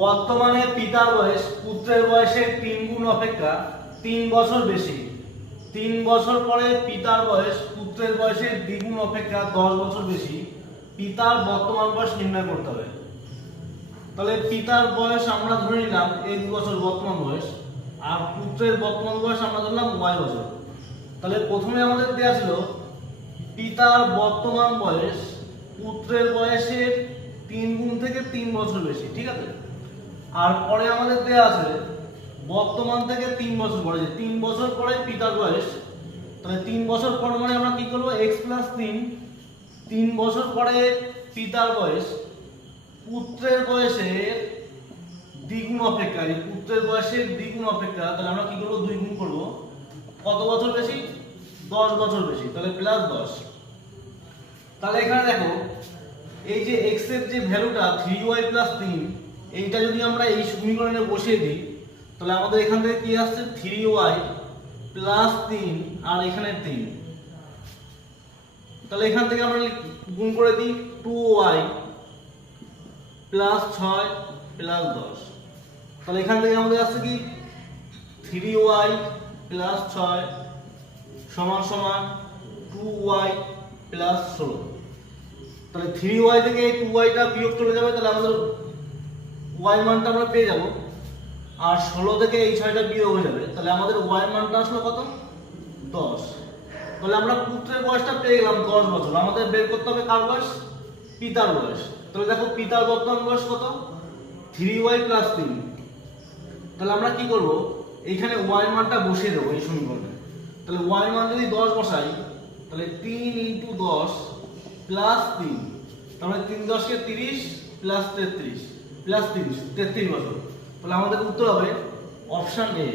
বর্তমানে পিতার বয়স পুত্রের বয়সের 3 গুণ অপেক্ষা 3 বছর বেশি। 3 বছর পরে পিতার বয়স পুত্রের বয়সের দ্বিগুণ অপেক্ষা 10 বছর বেশি। পিতার বর্তমান বয়স নির্ণয় করতে হবে। তাহলে পিতার বয়স আমরা ধরে নিলাম x বছর বর্তমান বয়স, আর পুত্রের বর্তমান বয়স আমরা ধরলাম y বছর। তাহলে প্রথমে আমাদের দেয়া ছিল পিতার বর্তমান বয়স পুত্রের বয়সের 3 গুণ থেকে 3 বছর বেশি, ঠিক আছে। আর পরে আমাদের দেয়া আছে বর্তমান থেকে 3 বছর পরে, যে 3 বছর পরে পিতার বয়স। তাহলে 3 বছর পর মানে আমরা কি করব, x + 3। 3 বছর পরে পিতার বয়স পুত্রের বয়সের দ্বিগুণ অপেক্ষা, এই পুত্রের বয়সের দ্বিগুণ অপেক্ষা, তাহলে আমরা কি করব, 2 গুণ করব। কত বছর বেশি? 10 বছর বেশি, তাহলে +10। তাহলে এখানে দেখো এই যে x এর যে ভ্যালুটা 3y + 3, এইটা যদি আমরা এই সমীকরণে বসিয়ে দিই, তাহলে আমাদের এখান থেকে কি আসছে, 3y + 3 আর এখানে 3। তাহলে এখান থেকে আমরা গুণ করে দিই 2y + 6 + 10। তাহলে এখান থেকে আমাদের আসছে কি 3y + 6 = 2y + 16। তাহলে 3y থেকে এই 2y টা বিয়োগ চলে যাবে, তাহলে আমাদের y মানটা আমরা পেয়ে যাব। আর 16 থেকে এই 6টা বিয়োগ হয়ে যাবে, তাহলে আমাদের y মানটা আসলো কত, 10। তাহলে আমরা পুত্রের বয়সটা পেয়ে গেলাম 10 বছর। আমাদের বের করতে হবে কার বয়স, পিতার বয়স। তাহলে দেখো পিতার বর্তমান বয়স কত, 3y + 3। তাহলে আমরা কি করব, এইখানে y মানটা বসিয়ে দেবো এই সমীকরণে। তাহলে y মান যদি 10 বসাই, তাহলে 3 × 10 + 3, তাহলে 3 10 কে 30 + 33 + 30 33 বছর। তাহলে আমাদের উত্তর হবে অপশন এ।